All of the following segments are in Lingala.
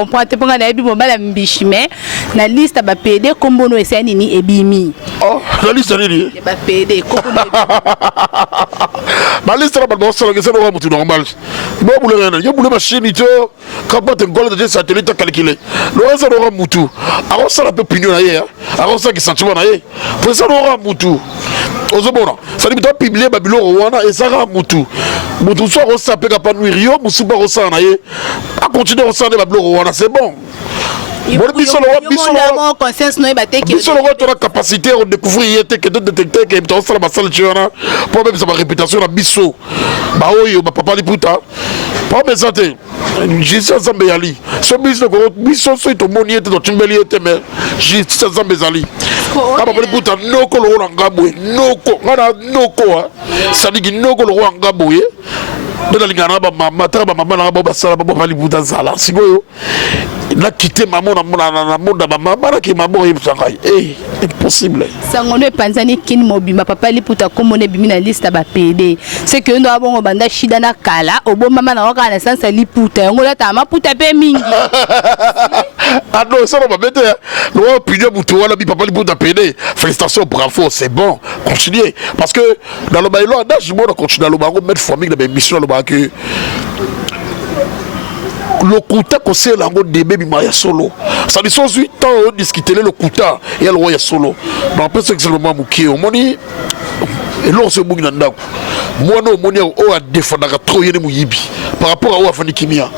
comprendre te ponga na bi mobala mbishime na liste ba PD kombono esani ni ebimi. Oh, la liste nini? Ba PD kombono. Ma liste là ba sala que c'est normal. Moi boule rien, yo boule machine to quand pas te gole de satellite calculer. Le reste aura mutu. Alors ça la peu pignon na hier. Alors ça qui sentiment na hier. Pour ça aura mutu. Ozobona, ça dit toi publier Babylone Rwanda et ça aura mutu. Mutu soit rosa pe ka nuire yo, musuba rosa na hier. A continuer rosa de Babylone Rwanda, c'est bon. Bon, biso la capacité de découvrir que de détecter que tu as la salle pour même sa réputation la biso bah oui papa li puta pas me santé justice zambéali ce biso so to moni était dans timbeli était mais justice zambéali papa li puta noko lo ngabwe noko ngana noko ça dit noko lo ngabwe de la lingana ba mama ta ba mama na ba sala ba li puta zala sikoyo na quitter maman na monde ba mama ki maman yebsanga impossible sangono epanzani kin mobima papa li puta komone bimi na liste ba PD c'est que ndo abongo banda shida na kala obo mama na waka na sansa li puta ngola ta ma puta pe mingi ah non ça va mettre le pilier buto wala bi papa li puta PD félicitations bravo c'est bon continuez parce que dans le bailo d'âge moi on continue dans le baro mettre famille dans mes missions le baro que le kuta conseil lango débé bimaya solo ça dit sont 8 ans on discuter le kuta et le roi solo dans peu c'est seulement muki au moni et là c'est bugina ndako moi non moni o a défendre trop yene muyibi par rapport à Wafani Kimia.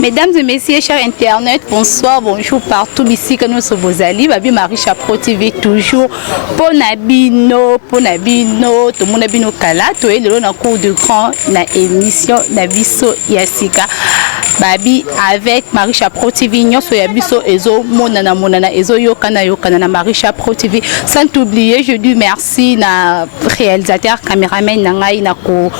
Mesdames et messieurs, chers internautes, bonsoir, bonjour partout ici que nous sommes vos alliés. Babi Marie Chapro TV toujours Ponabino, tout le monde abino kala, tout est le long cours de grand la émission Nabiso Yasika. Babi avec Marie Chapro TV, nyoso yabiso ezo monana ezo yokana na Marie Chapro TV. Sans oublier, je dis merci na réalisateur, caméraman nangai na ko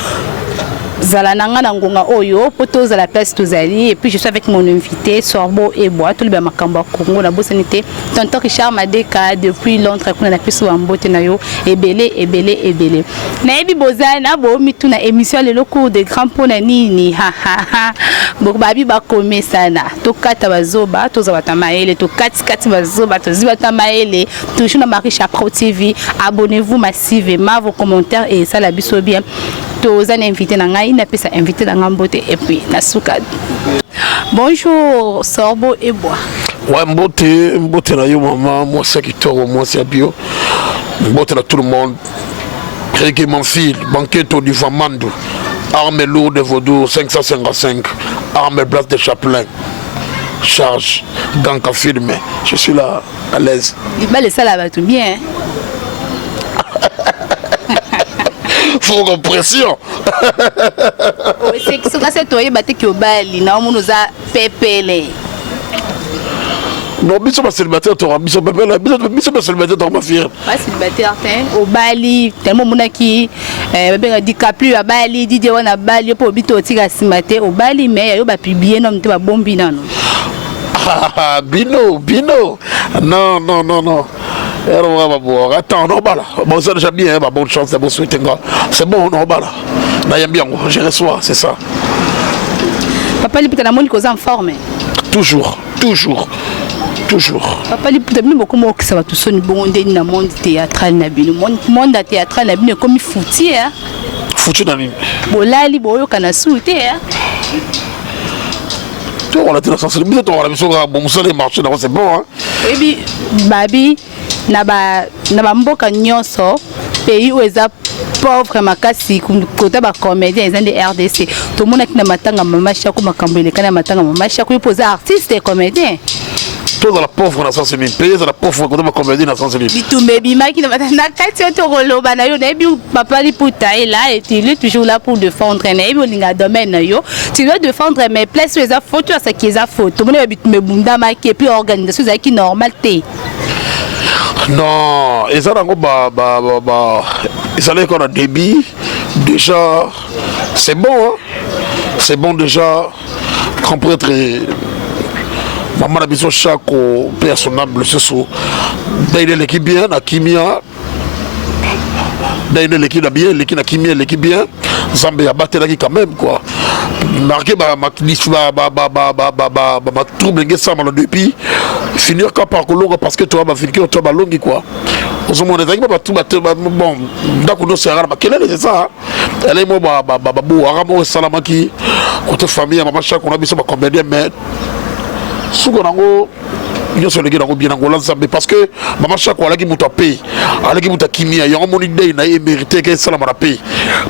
Zalananga Nangonga Oyo, Poto à la place Tozali, et puis je suis avec mon invité, Sorbo et Bois, tout le monde Makamba Congo, la Bossanité, tonton Richard Madeka, depuis Londres, qu'on a pu en Botenayo, et belé. Naebi Bozana, Bo, mituna émission, le cours de Grand Ponanini, ha ha ha, Bobabi Bakome Sana, Tokata Bazoba, Tozawata Maele, Tokati Bazoba, Tozibata Maele, toujours dans Marie Chapro TV, abonnez-vous massivement, vos commentaires et ça la biso bien. Tous les invités n'a pas invité dans Gambote et puis Nasuka. Bonjour Sorbo et Bois. Ouais, mbote na yo maman, moi c'est qui toro, moi c'est bio. Mbote na tout le monde. Créé mon fils, banquette du Famando. Arme lourde de Vaudou 555. Arme place de Chapelain. Charge, gang à filmer. Je suis là à l'aise. Il va laisser là-bas tout bien. Faut compression. C'est que c'est toi qui au bali, non on nous a pépélé. Non, mais c'est pas célibataire, tu auras mis son pépélé, mais c'est pas célibataire, tu auras ma fille. Pas célibataire, au bali, tellement mon qui dit qu'à plus à bali, dit on a bali pour habiter au tigre simate au bali, mais il va publier non, tu vas bomber non. Ah, Bino. Non. Attends, non, bah là. Bon, ça déjà bien, bonne chance, c'est bon souhait. C'est bon, non, bah là. Là, il y a bien, je reçois, c'est ça. Papa, il peut être la monde en forme. Toujours. Papa, il peut être beaucoup moins que ça va tout seul, bon, dans le monde théâtral, le monde théâtral, est comme il foutu, hein. Foutu dans l'île. Bon, là, il y a un souhait, hein. On a dit la sensibilité, on a mis sur le marché, c'est bon, hein. Oui, Babi. Naba mboka nyonso pays où les pauvres makasi kota ba comédien ils ont des RDC tout le monde qui na matanga mama chaku makambele kana matanga mama chaku poser artiste et comédien tout dans la pauvre na sens pays dans la pauvre kota ba comédien na sens bitumbe bima qui na matanga kati to roloba na yo na bi papa li puta est là et il est toujours là pour défendre na bi linga domaine yo tu dois défendre mes places les photos ça qui est à photo mon bitumbe bunda ma qui et puis organisation ça qui normalité. Non, ils allaient qu'on a débit. Déjà, c'est bon, hein? C'est bon déjà. Quand peut être maman a besoin chaque personnable ce soir. D'ailleurs l'équipe bien, la Kimia. D'ailleurs l'équipe bien, l'équipe bien. Zambé a battu là quand même quoi. marqué ma trouble depuis finir quand par longue parce que toi ma figure toi ma longue quoi on mon bon d'accord c'est rare quelle est ça elle est moi beau aramo salamaki côté famille maman chaque on a besoin de combien mais sougonango ils sont les gars bien angola parce que maman chaque fois là qui m'a payé avec qui m'a kimia il y a un moni day na mérité que ça m'a payé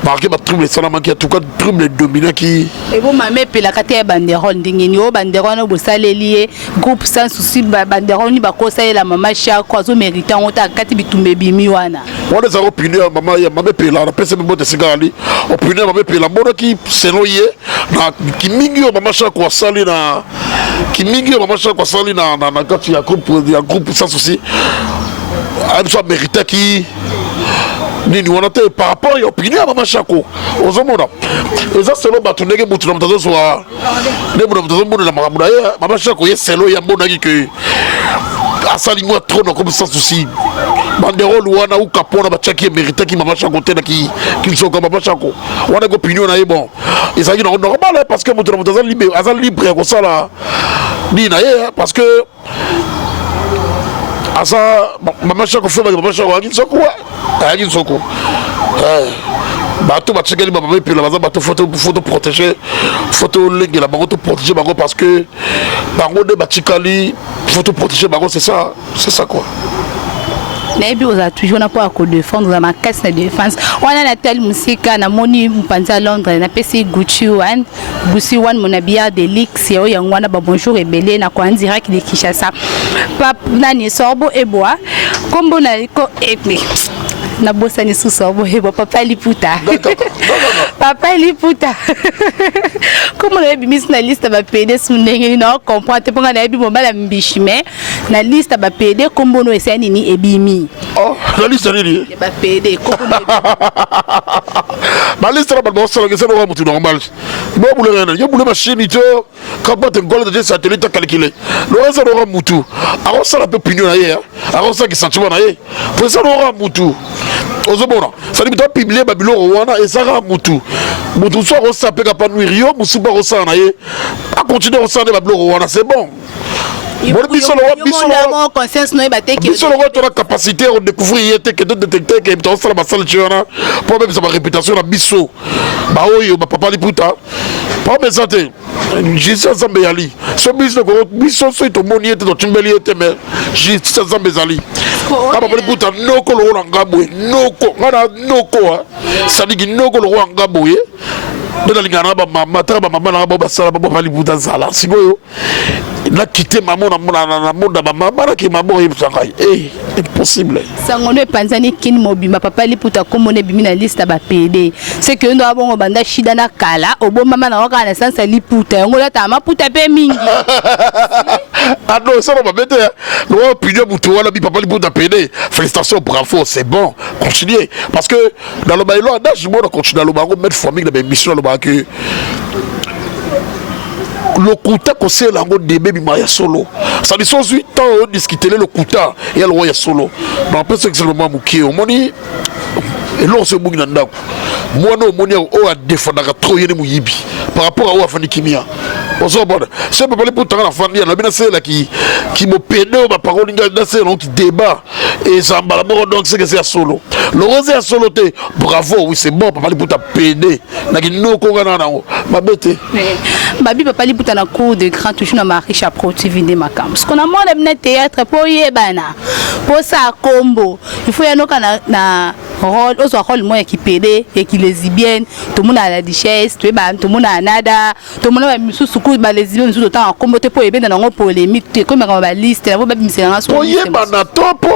marqué ma trouble salama qui en tout cas trouble dominant qui et bon ma mère pela kate banderole ndingini o banderole bo salelié groupe sans souci banderole ni ba kosa la maman chaque quoi zo mérité on ta kati bitumbe bimi wana on les a opinion maman ya maman pela la pese me bote sigali opinion maman pela mbona qui senoye na kimingi maman chaque quoi sali na kimingi maman chaque quoi sali na il y a groupe sans souci elle soit mérité qui ni on a par rapport à l'opinion à maman Chako aux hommes et ça c'est le bateau nègre bouton dans ta soir les bouton dans la maman Chako est c'est le yambo nagi que à salimoi trop comme sans souci banderole wana ou capona ba tchaki mérité qui maman Chako tena qui sont comme maman Chako on a opinion na bon et ça qui normal parce que bouton dans libre azal libre comme ça là ni na parce que asa maman Chako fait maman Chako qui sont quoi qui sont quoi bateau batchekeli maman puis la bateau photo protéger photo lingue la bateau protéger bango parce que bango de batchekali photo protéger bango c'est ça quoi. Nabi oza toujours na pour défendre dans ma caisse de défense on a la telle musique na moni mpanza Londres na PC Gucci one mon habillard de Lix yo yangwana ba bonjour rebelle na kwa direct de Kinshasa pap nani sorbo eboa kombo na ko epe na bossa ni sous sorbo eboa papa liputa papa liputa comme on a mis na liste ba PD sous ndenge na comprendre pour na bi bomba mbishime na liste ba PD kombo no esa nini ebimi oh la liste nini ba PD kombo ba liste ba bossa la c'est normal tout normal bon boule rien yo boule machine to quand pas un gol de satellite calculé le reste aura mutu alors ça la peu opinion na hier alors ça qui sentiment na hier pour ça aura mutu ozobona ça dit publier babilo wana et ça ra mutu so rosa pe ka pas nuire yo musuba rosa na ye a continuer rosa de babilo wana c'est bon biso la capacité de découvrir que de détecter que tu as la salle chiona pour même sa réputation la biso ba oyo ba papa liputa pas me santé Jesus Zambéali ce biso so to moni to timbeli ete mais Jesus Zambéali aba ba liputa noko lo ngabwe noko ngana noko ça dit noko lo ngabwe de la lingana ba mama ta ba mama na ba sala ba papa liputa zala sikoyo na quitter maman na monde ba mama ki mabo yebsangai impossible sangono panzani kin mobima papa liputa komone bimi na liste ba PD c'est que ndo abongo banda shida na kala obo mama na waka na sansa liputa ngola ta maputa pe mingi ah non ça va mettre le opinion butu wala bi papa liputa PD félicitations bravo c'est bon continuez parce que dans le bailo d'âge moi on continue dans le bago mettre famille dans mission le bago que le kuta conseil lango débé bimaya solo ça dit 8 ans on discuter le kuta et le roi solo mais après c'est exactement mukie moni et là on se bouge dans ndako moi non moni o a défendre trop yene muyibi par rapport à Wafani Kimia on se bon c'est pas pour tant la famille la bien c'est là qui me pédé ma parole dans c'est donc débat et ça m'a donc c'est que c'est à solo le rose à solo bravo oui c'est bon papa pour ta pédé na ki no ko ngana na ma bête babi papa li puta na cours de grand toujours na Marie Chaprotivie de makam parce qu'on a moins de théâtre pour yebana pour ça combo il faut y anoka na rôle aux rôle moi qui pédé et qui lesbienne tout le monde a la richesse tout le monde a nada tout le monde a mis sous coup ba lesbienne sous autant combo te pour yebana na polémique comme ba liste na ba misela so yebana topo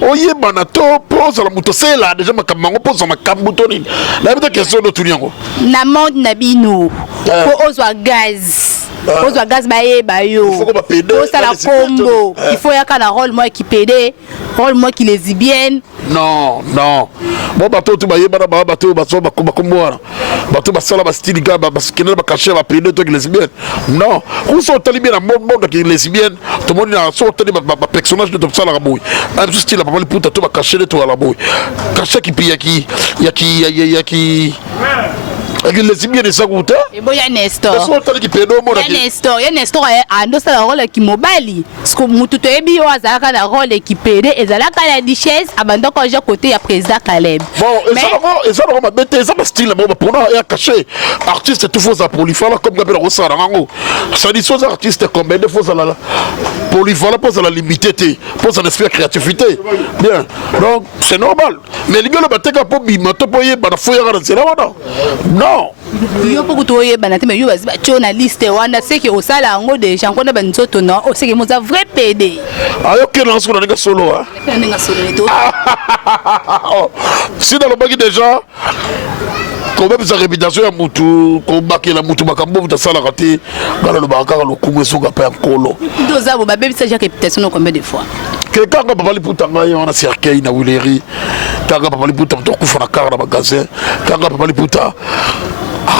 o yebana topo za la mutosela déjà makamango pour za makambutoni la bête question de tout nyango na monde na bino pour ozwa gaz ozwa gaz ba yo pour ça la combo il faut y a na rôle moi qui pédé rôle moi qui lesbienne non bon bateau tu baye bana bateau bateau bakombo bateau basala ba style ga ba skena ba cacher ba pédé toi qui lesbienne non on sont tali bien monde qui lesbienne tout le monde a sont tali ba personnage de ça la boy un style ba pour toi ba cacher de toi la boy cacher qui puis y a qui les bien de ça goûter. Et bon, il y a Nestor. Il y a Nestor, ando ça rôle qui mobile. Ce que mutu to ebi wa za ka na rôle qui pédé et za la ka la richesse abandon quand j'ai côté ya président Caleb. Bon, et ça va mettre ça style pour nous et cacher artiste tout faut ça polyvalent comme Gabriel Rossara ngo. Ça dit soit artiste comme des fois ça là. Polyvalent pour ça la limiter pour ça esprit créativité. Bien. Donc c'est normal. Mais les gars le bateka pour bima to poyer bana foyer dans c'est là non. Yo pour to ye bana te mais yo bazi ba journaliste wana c'est que au sala ngo de gens qu'on a ben nzoto non o c'est que mo za vrai PD. Ah OK dans ce qu'on a solo hein. Nga solo to. Si dans le bagage déjà quand même sa réputation ya mutu ko bakela mutu makambo buta sala raté ngala lo bakaka lo kumweso ka pa nkolo Doza bo ba bébé sa réputation combien de fois. Quelqu'un qui a pas puta ngai on a cercueil na wileri kanga papa puta to kufa na kara na magasin kanga papa puta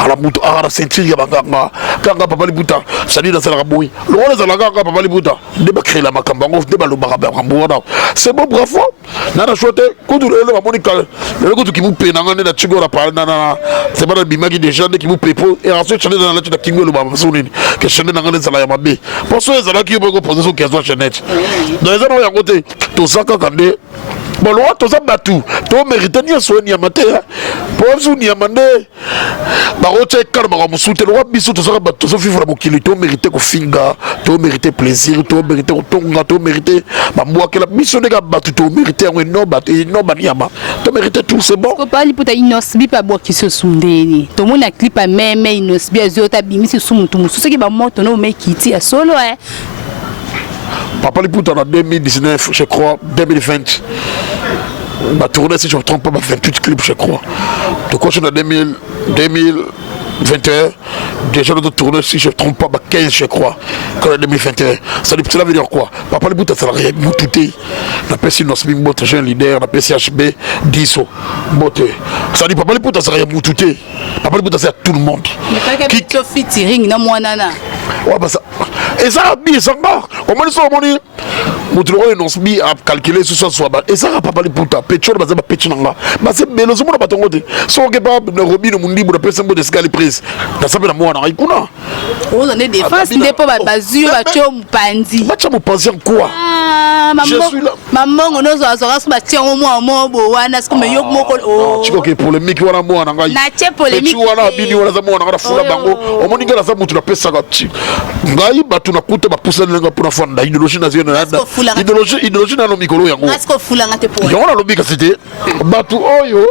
ala mutu ala ceinture ya banganga kanga papa puta sali na sala boy lo on za la kanga papa puta de ba créer la makambango de ba lo ba mbona c'est bon bravo na chote ko du le ba monika le ko ki mu pe na ngane na chigo la parle na c'est pas le bimaki déjà qui mu pepo et ensuite changer dans la tête kingo lo ba sonini que changer na ngane sala ya mabe pour ça za la ki bo ko position question chenette dans les ans ya côté to saka kande bon lo to za batu to mérite ni so ni amate pour so ni amande ba roche kar ba musute lo biso to saka batu so vivre mokili to mérite ko finga to mérite plaisir to mérite ko tonga to mérite ba mwa que la mission de batu to mérite un no batu no baniama to mérite tout c'est bon ko pali puta inosbi pa bo ki se sundeni to mona clip a meme inosbi azota bimisi sumuntu mususu ki ba moto no me kiti a solo Papa Liputa en 2019, je crois, 2020. Ma tournée, si je ne me trompe pas, 28 clips, je crois. De quoi je suis en 2021. Déjà, notre tournée, si je ne me trompe pas, 15, je crois, quand en 2021. Cela veut dire quoi? Papa Liputa, ça n'a rien moutouté. On appelle si Nosmi Mbote, j'ai un leader, on appelle CHB, 10 Mbote. Ça dit, Papa Liputa, ça n'a rien moutouté. Papa Liputa, c'est à tout le monde. Qui featuring, non, moi, nana. Ouais, bah ça. Et ça a bien, ça va. On m'a dit ça, on m'a dit. Moutoulo et Nosmi a calculé sur ça, soit. Et ça a pas parlé pour ta pétrole, bah c'est pas pétrole. Bah c'est bien, le monde n'a pas ton côté. Si on ne pas de Robin, on dit, on a personne de escalier prise. Dans ça, on a Ikuna. On a des défenses, n'est pas basure, tu pandi. Bah tu as pensé en quoi? Je suis là. Maman, on a ce matin au moins, on a ce qu'on me yop moko. Tu vois, pour le mec, on a moi, on a Nache polémique. Tu vois là, bini, on a moi, on a foula bango. On m'a dit que la femme, tu l'as payé ça. Ngai, bah tu n'as coûté, bah pousser le pour la femme. Idéologie nationale. Idéologie na lomikolo yango. Est-ce que foula ngate po? Yango na lobika c'était. Batu oyo.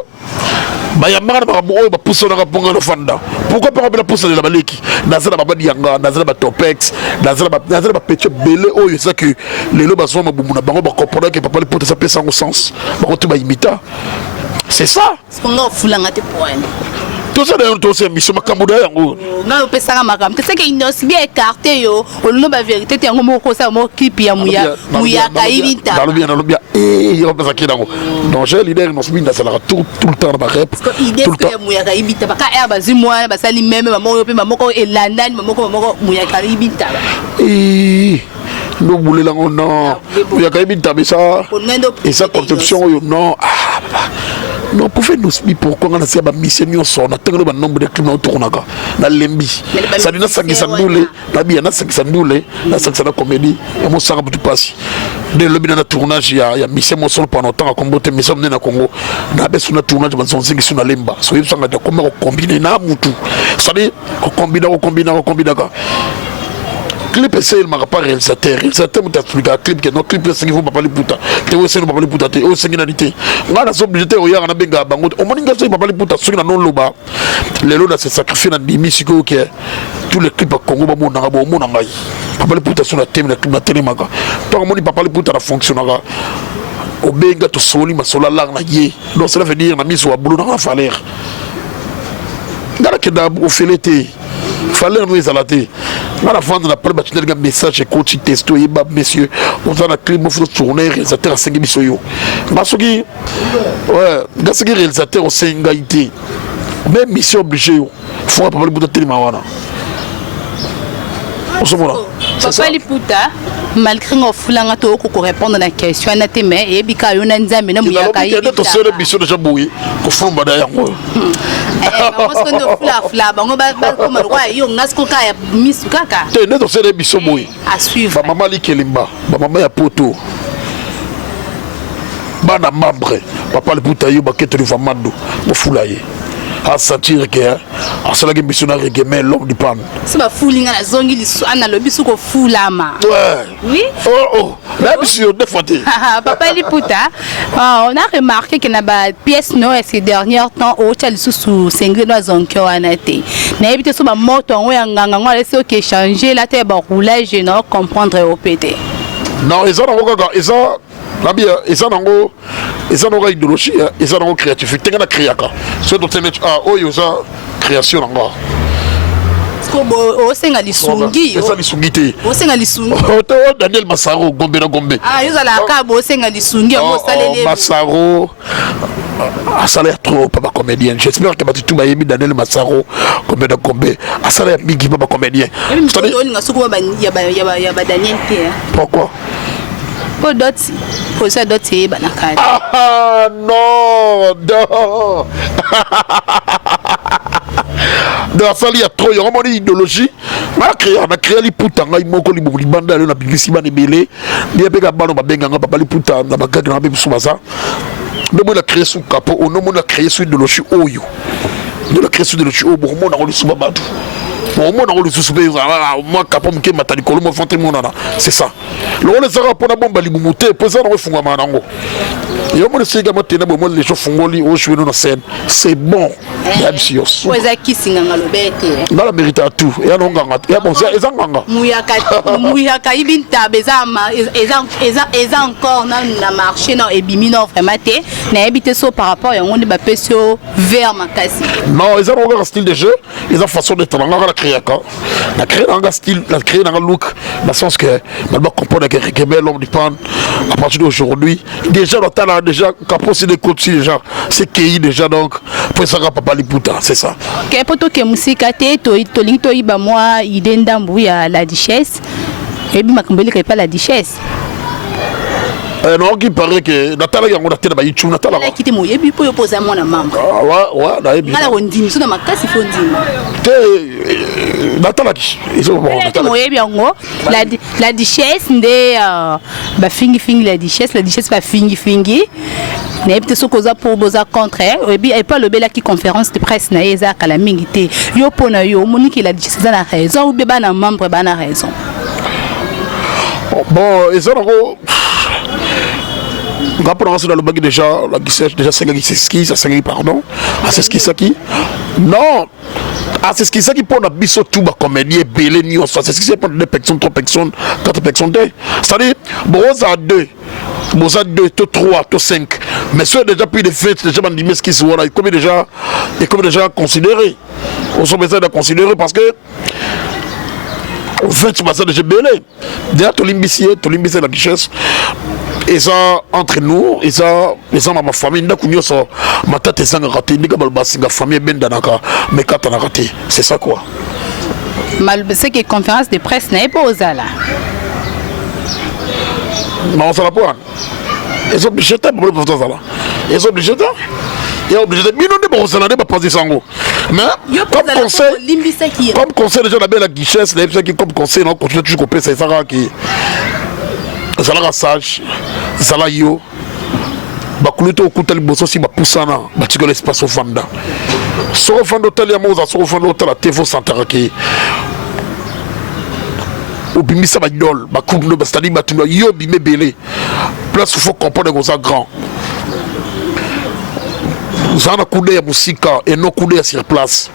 Ba yamara ba oyo ba pousse na ponga no fanda. Pourquoi pas ba pousse na baleki? Nazala ba dianga, nazala ba topex, nazala ba peche belé oyo ça que les loba sont mabumu na bango ba comprendre que papa le pote ça pèse en sens. Ba ko tu ba imita. C'est ça. Est-ce qu'on a foula ngate po? Tout ça d'ailleurs tout c'est mission makambuda yango. Na opesa makam. C'est que inos bien écarté yo. Oluno ba vérité te yango moko ça mo clip ya muya kaibita. Dans le bien et il opesa ki dango. Donc j'ai leader inos bien ça tout le temps ba rep. Tout le temps muya kaibita ba ka air ba zimwa ba sali même maman yo pe maman ko elandani maman ko muya kaibita. Nous voulons là non. Muya kaibita mais ça. Et ça conception yo non. Non, pour faire nous pourquoi on a ces mission on a tant de nombre de clients autour na lembi ça dit na sangisa ndule na bien na sangisa ndule na sangisa na comédie et mon sang tout passe de le bien na tournage ya mission mon son pendant temps à combattre mission na Congo na beso na tournage ban son singi sur na lemba so yeb sanga de comment combiner na mutu ça dit combiner ka clip c'est il m'a pas réalisateur me t'explique un clip que non clip c'est qu'il faut pas parler puta te aussi ne pas parler puta te aussi n'alité on a obligé te oya na benga bango o moninga c'est pas parler puta sur na non loba les lots se sacrifier na dimi que tous les clips à Congo ba mona ba mona ngai pas parler puta sur la thème na clip na télé maka to moni pas parler puta na fonctionnera o benga to soli masola la na ye donc cela veut dire na mise au boulot na valeur ngara ke da o felete fallait nous exalter. À la fin de la première bâtiment, un message et coach testo et bab messieurs. On a la clé, il faut tourner réalisateur à 5 bisoyo. Masogi, ouais, Gassagi réalisateur au 5 gaïté. Même mission obligée. Faut pas parler de télémawana. On se voit là. Papa Liputa. malgré ngo fulanga to ko répondre na question na te mais e bika yo na nzambe na muyaka yi to sele biso déjà bouyi ko fumba da yango parce que ndo fula bango ba ko marwa yo ngasko ka ya misu kaka te ndo sele biso bouyi à suivre ba mama likelimba ba mama ya poto bana membre papa le butayo ba keto li famando mo fulaye à sentir que à cela que missionnaire mais l'homme du pan c'est ba fulinga na zongi li ana lobi suko fulama ouais oui oh la mission de fêter papa Liputa on a remarqué que na ba pièce no ces derniers temps au tchali sous sengre no zonki wana te na ebite so ba moto ngo ya nganga ngo laisser que changer la te ba roulage no comprendre au PT non ils ont encore ils ont la bien ils ont idéologie ils ont créativité tenga na créaka so to tene oh yo ça création nga o senga lisungi esa lisungi te o senga lisungi o Daniel Massaro gombe na gombe yo la ka bo senga lisungi mo salele Massaro ça a l'air trop pas comédien j'espère que tout va aimer Daniel Massaro gombe na gombe ça a l'air big pas comédien pourquoi pour d'autres pour ça d'autres banakali ah non non dans ça il y a trop il y a vraiment une idéologie on a créé Liputa ngai moko libuli banda na bibisi bana belé bien peka bano babenga nga papa Liputa na bagaga na bebisu baza no mo la créer sous capot on no mo la créer sous idéologie oyo de la créer sous idéologie o bon mo na ko sous babatu bon moi on le sous-souper moi capable que matali kolo mo fonte mon nana c'est ça le on les aura pour la bombe libumuté poser na funga manango yo mo le siga mo tena bo mo les gens fungoli o jouer dans scène c'est bon ya bios poza kisinga ngalobete dans la mérite à tout et on nganga ya bon c'est ezanganga muyaka ibinta bezama eza encore na marché na ebimi non vraiment té na habité so par rapport à on ba pesio vers makasi non ils ont un style de jeu ils ont façon de talanga la créer un style la créer un look dans le sens que maintenant comprendre que Rekebel l'homme du pan à partir d'aujourd'hui déjà le talent déjà capacité de coach déjà c'est qui déjà donc pour ça papa Liputa c'est ça que poto que musique té to linto iba moi idenda mbu ya la duchesse et bi makombeli que pas la duchesse non qui paraît que Natala yango na tena ba YouTube Natala la kiti moye bi po poser mon membre ouais na ebi ngala ondimi so na makasi fo ndimi te Natala ki ils ont bon Natala moye bi yango la duchesse nde ba fingi la duchesse ba fingi na ebite so koza pour boza contre et puis pas le bela qui conférence de presse na eza kala mingi te yo pona yo monique la duchesse na raison ou be ba na membre ba na raison bon ils ont on a le bac déjà la guissette déjà c'est qui ça c'est pardon ah c'est qui ça qui non ah c'est qui ça qui pour la biso tout bas comédien belé nion ça c'est ce qui c'est pour 2 personnes 3 personnes 4 personnes c'est-à-dire boza 2 boza 2 to 3 to 5 mais ceux déjà plus de fêtes déjà bandimé ce qui se voit là comme déjà considéré on sont besoin de considérer parce que en fait c'est ça déjà belé déjà to limbisi la richesse et ça entre nous et ça dans ma famille ndakunyo so matata sanga raté ndika balbasinga famille bendanaka mais katana raté c'est ça quoi mal c'est que conférence de presse n'est pas aux ala non ça la pas ils sont obligés de pour ça là ils sont obligés de mais non de bon ça n'a pas passer sango mais comme conseil déjà la belle guichesse les qui comme conseil non continue toujours couper c'est ça qui ça la sage ça la yo bakuluto okutali boso si bapusana batiko l'espace au fanda so fanda tali ya moza so fanda tala tevo santaraki obimisa ba idole bakumno bastali batuno yo bimé belé place faut comprendre que ça grand zana kude ya musika et non kude ya sur place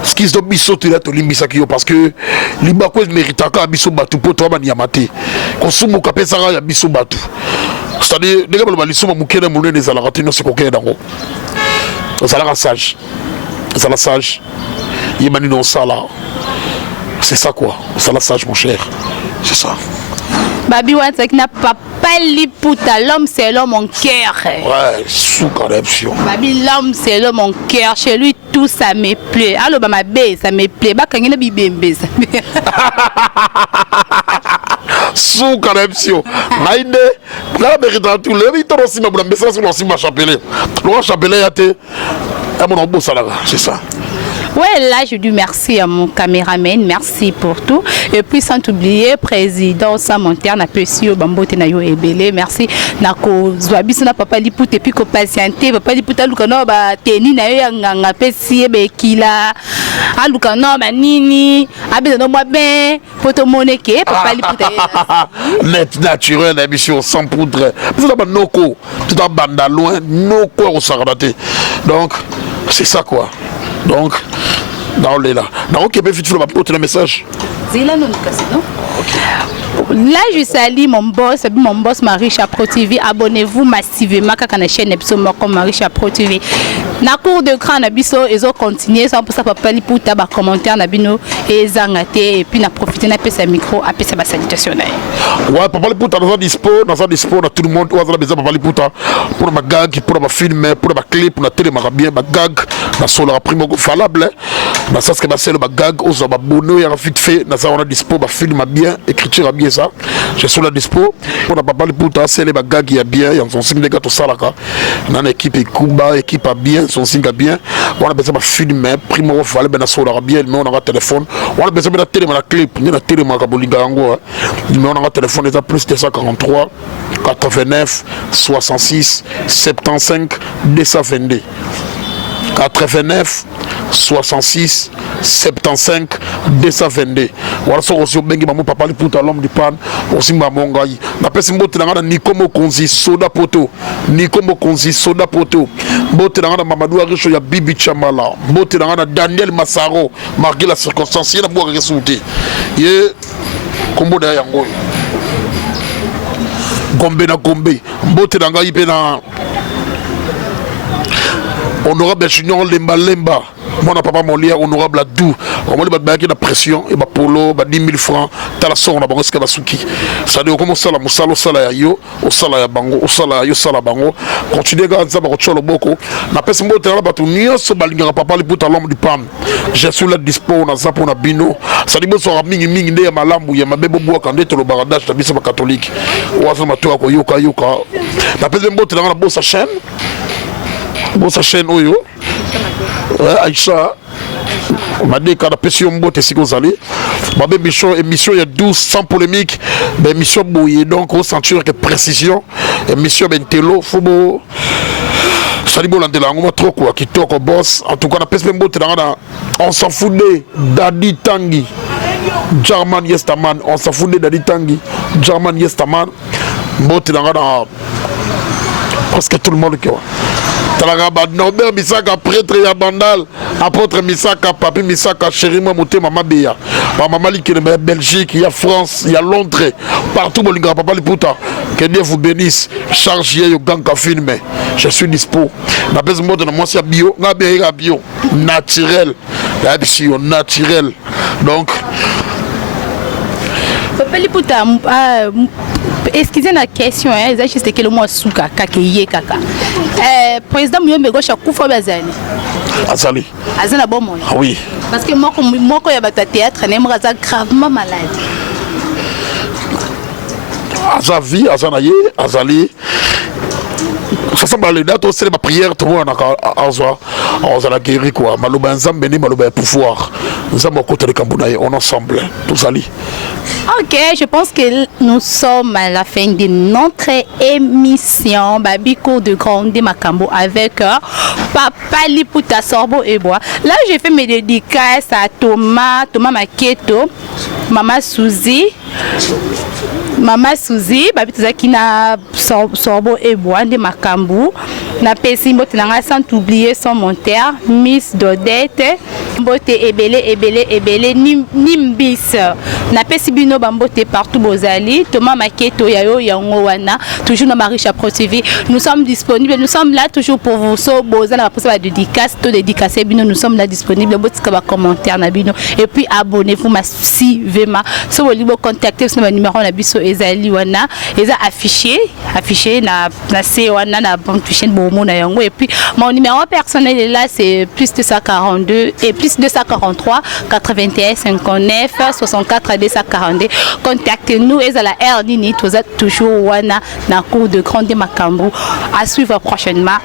ce qu'ils ont biso tu là to limbisa ki yo parce que libako méritaka biso batu po to ba niamate konsumu ka pesa ya biso batu c'est-à-dire les gars ba lisoma mukena munene za la ratino se kokena dango ça la sage yemani non ça là c'est ça quoi ça la sage mon cher c'est ça Babi Wansak n'a pas Liputa, l'homme c'est l'homme en cœur. Ouais, sous corruption. Babi l'homme c'est l'homme en cœur. Chez lui tout ça me plaît. Alors bah ma bé ça me plaît. Bah quand il a bibé ça. sous quand même si naïde la mérite tout le vite aussi ma message sur l'ancien chapelet le chapelet a été à mon beau salaire c'est ça. Ouais, là, je dis merci à mon caméraman, merci pour tout. Et puis, sans oublier, président Samonter, n'a pas su au bambo tenayo ebele, merci. Nako zwabiso na papa lipute et puis ko patienter, papa lipute lukano ba teni na yo nganga pesi be kila. A lukano ba nini, abe no moi ben, photo moneke, papa lipute. Net naturel émission sans poudre. Tout d'abord noko, tout d'abord banda loin, noko au sardaté. Donc, c'est ça quoi. Donc, dans le là. Donc, il peut faire un message. Là, je salue mon boss Marie Chapro TV. Abonnez-vous massivement à la chaîne comme Marie Chapro TV. Na cour de grand nabiso ils ont continué sans pour ça papa li pour tabac commentaire nabino et zangaté et puis na profiter na pesa micro à pesa ba salutation. Ouais, papa li pour dans dispo na tout le monde on a besoin papa li pour ma gag pour ma film pour ma clip na télé ma bien ma gag na solo primo falable na ça ce que c'est le gag aux abonnés ya vite fait na ça on a dispo ba film bien écriture a bien ça je suis là dispo pour na papa li pour c'est les gag ya bien ils sont signe de gâteau salaka na équipe Kuba équipe a bien son signe bien on a besoin de filmer primo fallait ben sur la bien mais on a téléphone on a besoin de télé la clip ni la télé ma kabolinga yango mais on a téléphone déjà plus de 143 89 66 75 222 89 66 75 222 voilà ça aussi bengi maman papa li pour l'homme du pan aussi maman ngai na pesi mbote na Nikomo Konzi soda poto Nikomo Konzi soda poto mbote na Mamadou Aricho ya Bibi Chamala mbote na Daniel Massaro malgré la circonstance il a boire resulté ye kombo da yango gombe na gombe mbote na ngai pe na honorable Junior Lemba Lemba mon papa mon lien honorable Adou on m'a dit la pression et polo 10 000 francs t'as la son on a bon ce que basuki ça dit comment ça la musalo sala ya yo au sala ya bango au sala yo sala bango continuer à ça ba cholo boko na pesa mbote na batu nyonso balinga papa li puta l'homme du pam je suis là dispo na ça pour na bino ça dit bo so mingi nde ya malambu ya mabebo bwa kande to lo baradage ta biso ba catholique wa ça matoa ko yoka na pesa mbote na bossa chaîne oyo Aïcha m'a dit qu'à la pression mbote si vous allez ma émission est douce sans polémique mais émission bouillée donc au ceinture que précision émission bentello faut beau ça dit bon de la on trop quoi qui toque au boss en tout cas la pression mbote on s'en fout de Daddy Tanguy German Yestaman on s'en fout de Daddy Tanguy German Yestaman mbote dans presque tout le monde qui Talagaba Norbert Misaka prêtre ya bandal apôtre Misaka papi Misaka chéri moi monter maman Béa maman li qui est Belgique il y a France il y a Londres partout bolinga papa li puta que Dieu vous bénisse chargez yo gang ka filmer je suis dispo na besoin mode na moi c'est bio na bio naturel la bio naturel donc papa li puta excusez la question hein c'est juste que le mot souka kakeye kaka président Muyombe Gauche akufa bazali azana bon moi oui parce que moko ya bata théâtre n'aime raza gravement malade azavi azanaye azali ça semble les dates c'est ma prière tout le monde on a guéri quoi maloba nzambe ni maloba pouvoir nous sommes au côté de Kambunaye on ensemble tous ali. Ok, je pense que nous sommes à la fin de notre émission Babiko de Grande Makambo avec Papa Liputa Sorbo et Bois. Là, j'ai fait mes dédicaces à Thomas Maketo, Maman Suzy, Babi Tazakina Sorbo et Bois de Makambo. Na pesi mbote nanga sans oublier son monteur Miss Dodette mbote ebele nimbis na pesi bino bambote partout bozali Thomas Maketo yayo yango wana toujours na Marie Chapro TV nous sommes disponibles nous sommes là toujours pour vous so bozala ba poser ba dédicace to dédicacer bino nous sommes là disponibles botika ba commentaire na bino et puis abonnez-vous massivement so vous libo contacter sur le numéro na biso ezali wana eza affiché na se wana na bonne chaîne et puis mon numéro personnel est là c'est plus 242 et plus 243 81 59 64 242. Contactez-nous et à la RDNI, vous êtes toujours na cours de Grande Macambou. À suivre prochainement.